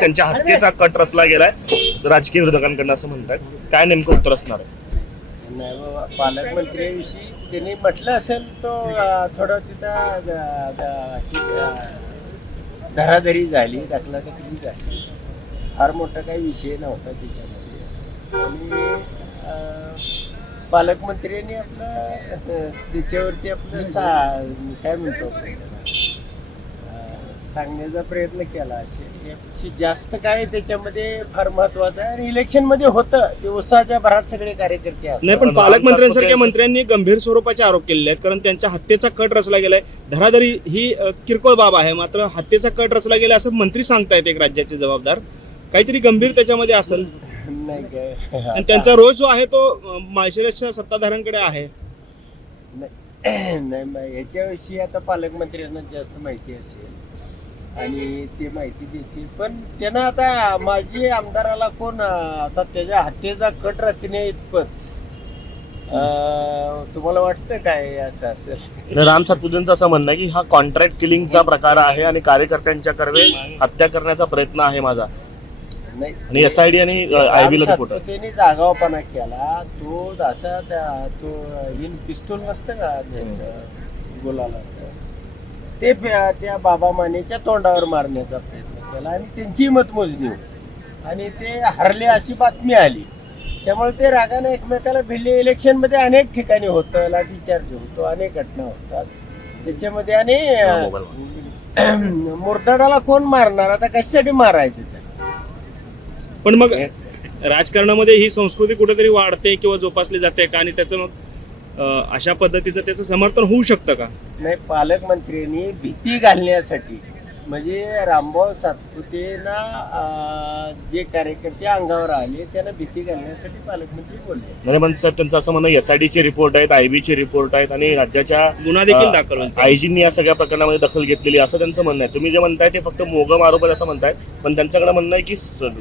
त्यांच्या हत्येचा कट रचला गेलाय राजकीय विरोधकांकडून असं म्हणतात. काय नेमकं उत्तर असणार आहे? नाही बाबा, पालकमंत्र्याविषयी त्यांनी म्हटलं असेल तो थोडं तिथं अशी धराधरी झाली, ढकलाढकली झाली. फार मोठा काही विषय नव्हता त्याच्यामध्ये. आणि पालकमंत्र्यांनी आपलं त्याच्यावरती आपलं काय म्हणतो सांगण्याचा प्रयत्न केला असेल. यापेक्षा जास्त काय त्याच्यामध्ये फार महत्वाचं आहे. आणि इलेक्शनमध्ये होतं ते उत्साहाच्या भरात सगळे कार्यकर्ते असतात. नाही, पण पालकमंत्र्यांसारख्या मंत्र्यांनी गंभीर स्वरूपाचे आरोप केलेले आहेत. कारण त्यांच्या हत्येचा कट रचला गेलाय. धराधरी ही किरकोळ बाब आहे, मात्र हत्येचा कट रचला गेला असं मंत्री सांगतायत. एक राज्याचे जबाबदार काहीतरी गंभीर त्याच्यामध्ये असेल. नाही काय आणि त्यांचा रोष जो आहे तो माळशिरसच्या सत्ताधाऱ्यांकडे आहे. नाही, याच्याविषयी आता पालकमंत्र्यांना जास्त माहिती असेल आणि ते माहिती देतील. पण त्यांना आता माजी आमदाराला कोण आता त्याच्या हत्येचा कट रचणे इतपत तुम्हाला वाटतं काय असं असेल? राम सातपुतेंचं असं म्हणणं आहे की हा कॉन्ट्रॅक्ट किलिंगचा प्रकार आहे आणि कार्यकर्त्यांच्या कर्वे हत्या करण्याचा प्रयत्न आहे माझा. नाही, आणि SID आणि IB ला रिपोर्ट आहे. त्यांनी जागावपणा केला. तो असा तो पिस्तूल नसतं का गुलाला, ते त्या बाबा मानेच्या तोंडावर मारण्याचा प्रयत्न केला आणि त्यांची मतमोजणी होती आणि ते हरले अशी बातमी आली. त्यामुळे ते रागाने एकमेकाला भिडले. इलेक्शनमध्ये अनेक ठिकाणी होतं, लाठीचार्ज होतो, अनेक घटना होतात त्याच्यामध्ये. आणि मुरदाडाला कोण मारणार? आता कशासाठी मारायचं त्याला? पण मग राजकारणामध्ये ही संस्कृती कुठेतरी वाढते किंवा जोपासली जाते का? आणि त्याचं मग अशा पद्धतीचं त्याचं समर्थन होऊ शकतं का? नाही, पालकमंत्र्यांनी भीती घालण्यासाठी म्हणजे रामभाऊ सातपुतेना जे कार्यकर्ते अंगावर आले त्यांना भीती घालण्यासाठी पालकमंत्री बोलले. म्हणजे पण सर त्यांचं असं म्हणणं SID चे रिपोर्ट आहेत, IB चे रिपोर्ट आहेत आणि राज्याच्या गुन्हा देखील दाखल होईल. आयजींनी या सगळ्या प्रकरणामध्ये दखल घेतलेली असं त्यांचं म्हणणं आहे. तुम्ही जे म्हणताय ते फक्त मोगम आरोप आहे असं म्हणताय, पण त्यांच्याकडे म्हणणं आहे की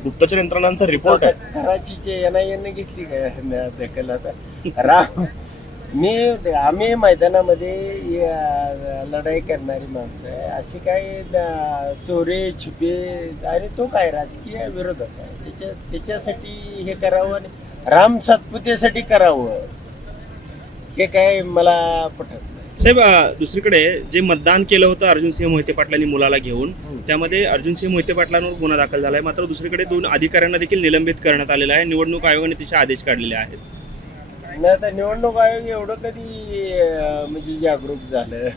गुप्तचर यंत्रणांचा रिपोर्ट आहे. कराचीचे NIA घेतली काय दखल? आता आम्ही मैदानामध्ये लढाई करणारी माणसं आहे. अशी काय चोरे छुपे आणि तो काय राजकीय विरोधक आहे. त्याच्यासाठी हे करावं आणि राम सातपुतेसाठी करावं हे काय मला पटत नाही. साहेब, दुसरीकडे जे मतदान केलं होतं अर्जुनसिंह मोहिते पाटलांनी मुलाला घेऊन, त्यामध्ये अर्जुनसिंह मोहिते पाटलांवर गुन्हा दाखल झालाय. मात्र दुसरीकडे 2 अधिकाऱ्यांना देखील निलंबित करण्यात आलेलं आहे. निवडणूक आयोगाने तिचे आदेश काढलेले आहेत. नाही, आता निवडणूक आयोग एवढं कधी म्हणजे जागरूक झालं?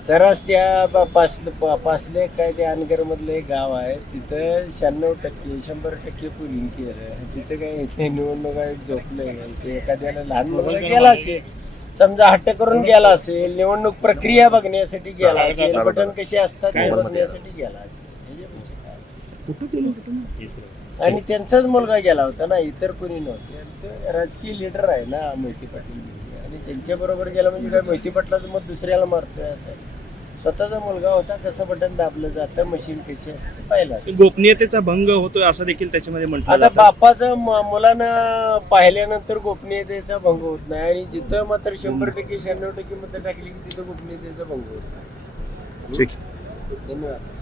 सरास त्या पासले काय ते अनगरमधलं एक गाव आहे, तिथं 96% 100% पोलिंग केलं. तिथं काय निवडणूक आयोग झोपलंय? ते एखाद्याला लहान मुलगा गेला असेल, समजा हट्ट करून गेला असेल, निवडणूक प्रक्रिया बघण्यासाठी गेला असेल, बटन कसे असतात हे बघण्यासाठी गेला असेल. आणि त्यांचाच मुलगा गेला होता ना, इतर कोणी नव्हते. राजकीय लीडर आहे ना मोहिते पाटील, आणि त्यांच्या बरोबर गेला म्हणजे काय मोहिते पाटलाचं मत दुसऱ्याला मारतोय असं? स्वतःचा मुलगा होता, कसं बटन दाबलं जातं, मशीन कशी असते पाहिला. गोपनीयतेचा भंग होतोय असं देखील त्याच्यामध्ये म्हटलं आता जातं. बापाचं मुलानं पाहिल्यानंतर गोपनीयतेचा भंग होत नाही. आणि जिथं मात्र 100% 96% मतं टाकली की तिथं गोपनीयतेचा भंग होत नाही. ठीक. धन्यवाद.